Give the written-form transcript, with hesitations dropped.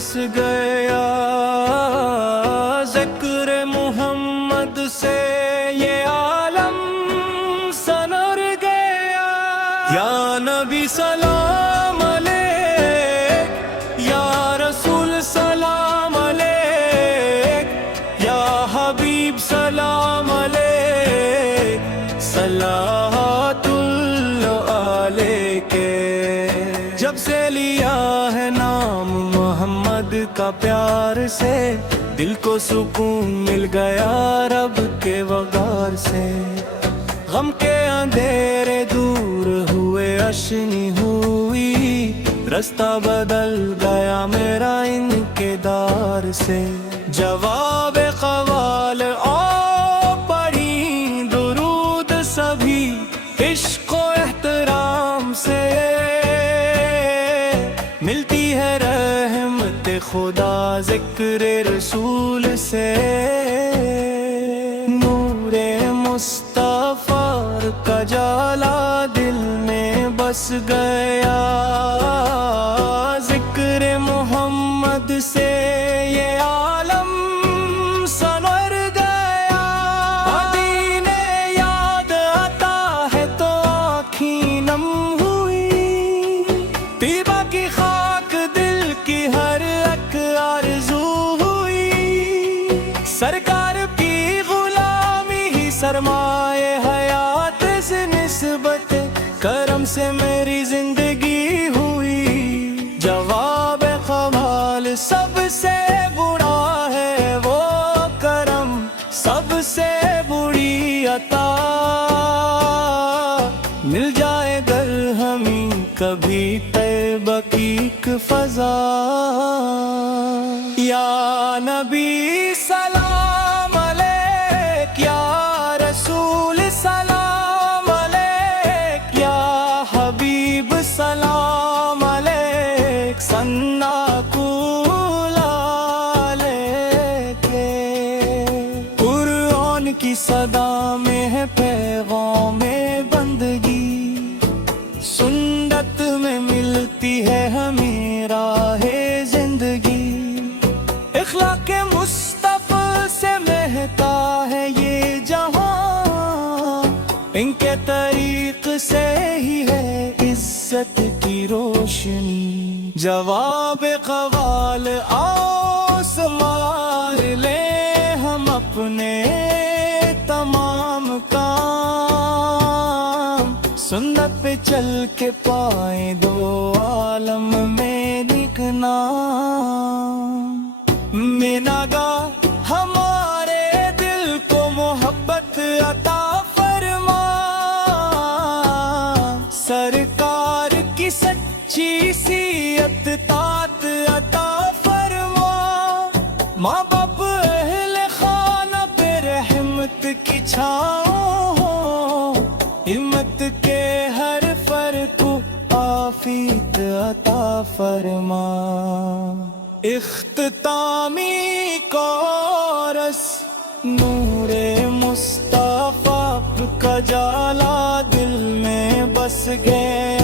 بس گیا، ذکر محمد سے یہ عالم سنور گیا۔ یا نبی سلام علیک، یا رسول سلام علیک، یا حبیب سلام علیک، صلوات اللہ علیک۔ جب سے لیا ہے نام محمد کا پیار سے، دل کو سکون مل گیا رب کے وقار سے۔ غم کے اندھیرے دور ہوئے، اشنی ہوئی، رستہ بدل گیا میرا ان کے دار سے۔ جواب قوال آ پڑھی درود سبھی عشق و احترام سے، ملتی ہے رحمت خدا ذکر رسول سے۔ نور مصطفیٰ کا جالا دل میں بس گیا، ذکر محمد سے یہ عالم سنور گیا۔ دین یاد آتا ہے تو آنکھیں نم ہوئی، طیبہ کی خاک دل کی ہر ایک آرزو ہوئی۔ سرکار کی غلامی ہی سرمایہ حیات سے نسبت کرم سے میری زندگی ہوئی۔ جواب قوال سب سے بڑا ہے وہ کرم، سب سے بڑی عطا، مل جائے گر ہمیں کبھی طیبہ کی ایک فضا۔ یا نبی سلام علیک، یا رسول سلام علیک، یا حبیب سلام علیک، ثنا کول علیک۔ قرآن کی صدا میں ہے پیغام بندگی، سنت میں ملتی ہے ہمیں راہ زندگی۔ اخلاق مصطفیٰ سے مہتا ہے یہ جہاں، ان کے طریق سے ہی ہے عزت کی روشنی۔ جواب قوال آؤ سنوار لیں ہم اپنے تمام کام، سنت پہ چل کے پائیں دو عالم میں نیک نام۔ میناگا ہمارے دل کو محبت عطا فرما، سرکار کی سچی سیرت طاعت عطا فرما۔ ماں باپ اہل خانہ پہ رحمت کی چھاؤں ہو، ہمت کے ہر فرد کو عافیت عطا فرما۔ اختتامی کورس نور مصطفیٰ کا جالا دل میں بس گیا،